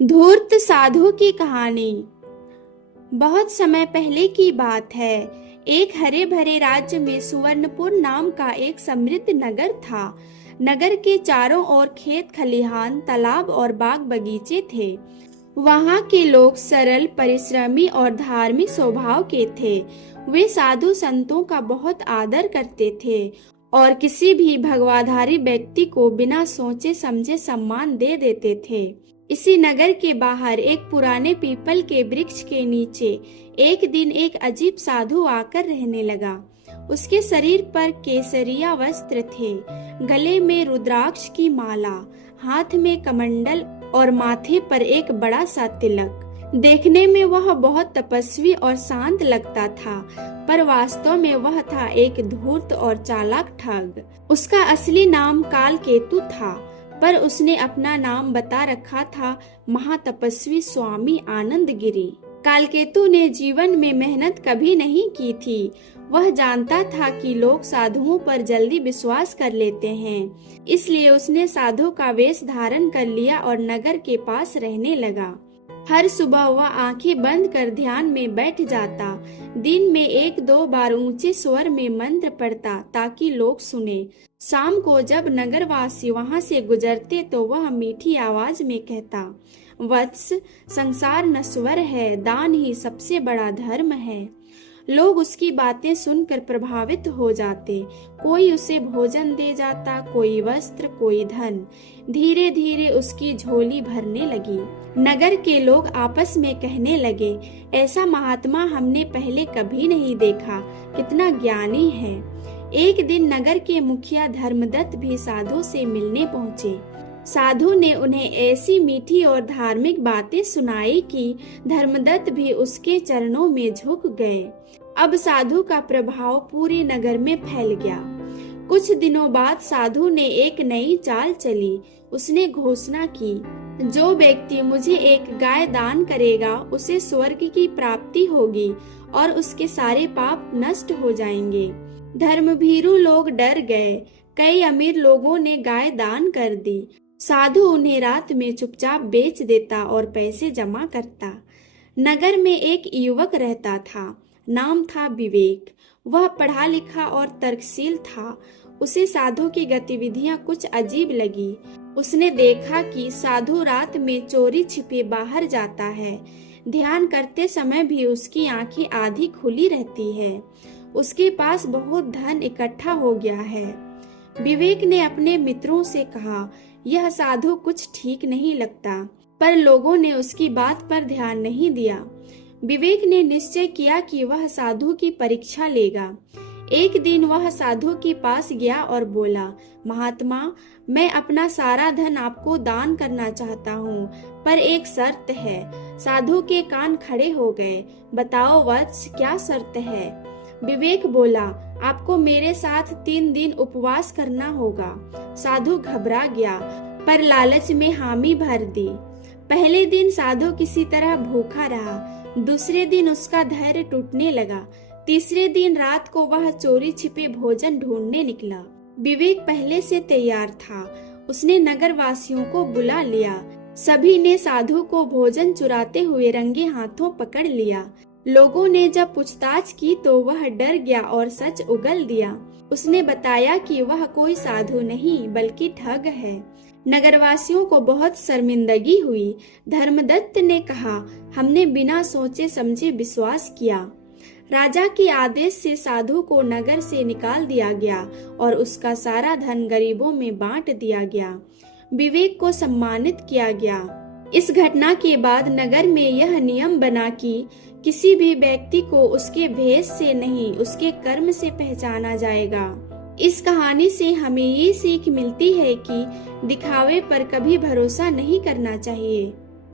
धूर्त साधु की कहानी। बहुत समय पहले की बात है। एक हरे भरे राज्य में सुवर्णपुर नाम का एक समृद्ध नगर था। नगर के चारों ओर खेत खलिहान, तालाब और बाग बगीचे थे। वहाँ के लोग सरल, परिश्रमी और धार्मिक स्वभाव के थे। वे साधु संतों का बहुत आदर करते थे और किसी भी भगवाधारी व्यक्ति को बिना सोचे समझे सम्मान दे देते थे। इसी नगर के बाहर एक पुराने पीपल के वृक्ष के नीचे एक दिन एक अजीब साधु आकर रहने लगा। उसके शरीर पर केसरिया वस्त्र थे, गले में रुद्राक्ष की माला, हाथ में कमंडल और माथे पर एक बड़ा सा तिलक। देखने में वह बहुत तपस्वी और शांत लगता था, पर वास्तव में वह था एक धूर्त और चालाक ठग। उसका असली नाम कालकेतु था, पर उसने अपना नाम बता रखा था महातपस्वी स्वामी आनंद गिरी। कालकेतु ने जीवन में मेहनत कभी नहीं की थी। वह जानता था कि लोग साधुओं पर जल्दी विश्वास कर लेते हैं, इसलिए उसने साधु का वेश धारण कर लिया और नगर के पास रहने लगा। हर सुबह वह आंखें बंद कर ध्यान में बैठ जाता। दिन में 1-2 बार ऊंचे स्वर में मंत्र पढ़ता ताकि लोग सुने। शाम को जब नगरवासी वहां से गुजरते तो वह मीठी आवाज में कहता, वत्स, संसार नश्वर है, दान ही सबसे बड़ा धर्म है। लोग उसकी बातें सुनकर प्रभावित हो जाते। कोई उसे भोजन दे जाता, कोई वस्त्र, कोई धन। धीरे धीरे उसकी झोली भरने लगी। नगर के लोग आपस में कहने लगे, ऐसा महात्मा हमने पहले कभी नहीं देखा, कितना ज्ञानी है। एक दिन नगर के मुखिया धर्मदत्त भी साधु से मिलने पहुँचे। साधु ने उन्हें ऐसी मीठी और धार्मिक बातें सुनाई कि धर्मदत्त भी उसके चरणों में झुक गए। अब साधु का प्रभाव पूरे नगर में फैल गया। कुछ दिनों बाद साधु ने एक नई चाल चली। उसने घोषणा की, जो व्यक्ति मुझे एक गाय दान करेगा उसे स्वर्ग की प्राप्ति होगी और उसके सारे पाप नष्ट हो जाएंगे। धर्मभीरू लोग डर गए। कई अमीर लोगों ने गाय दान कर दी। साधु उन्हें रात में चुपचाप बेच देता और पैसे जमा करता। नगर में एक युवक रहता था, नाम था विवेक। वह पढ़ा लिखा और तर्कशील था। उसे साधु की गतिविधियां कुछ अजीब लगी। उसने देखा कि साधु रात में चोरी छिपे बाहर जाता है। ध्यान करते समय भी उसकी आंखें आधी खुली रहती है। उसके पास बहुत धन इकट्ठा हो गया है। विवेक ने अपने मित्रों से कहा, यह साधु कुछ ठीक नहीं लगता, पर लोगों ने उसकी बात पर ध्यान नहीं दिया। विवेक ने निश्चय किया कि वह साधु की परीक्षा लेगा। एक दिन वह साधु के पास गया और बोला, महात्मा, मैं अपना सारा धन आपको दान करना चाहता हूँ, पर एक शर्त है। साधु के कान खड़े हो गए। बताओ वत्स, क्या शर्त है? विवेक बोला, आपको मेरे साथ 3 दिन उपवास करना होगा। साधु घबरा गया, पर लालच में हामी भर दी। पहले दिन साधु किसी तरह भूखा रहा। दूसरे दिन उसका धैर्य टूटने लगा। तीसरे दिन रात को वह चोरी छिपे भोजन ढूंढने निकला। विवेक पहले से तैयार था। उसने नगर वासियों को बुला लिया। सभी ने साधु को भोजन चुराते हुए रंगे हाथों पकड़ लिया। लोगों ने जब पूछताछ की तो वह डर गया और सच उगल दिया। उसने बताया कि वह कोई साधु नहीं बल्कि ठग है। नगरवासियों को बहुत शर्मिंदगी हुई। धर्मदत्त ने कहा, हमने बिना सोचे समझे विश्वास किया। राजा के आदेश से साधु को नगर से निकाल दिया गया और उसका सारा धन गरीबों में बांट दिया गया। विवेक को सम्मानित किया गया। इस घटना के बाद नगर में यह नियम बना कि किसी भी व्यक्ति को उसके भेष से नहीं, उसके कर्म से पहचाना जाएगा। इस कहानी से हमें ये सीख मिलती है कि दिखावे पर कभी भरोसा नहीं करना चाहिए।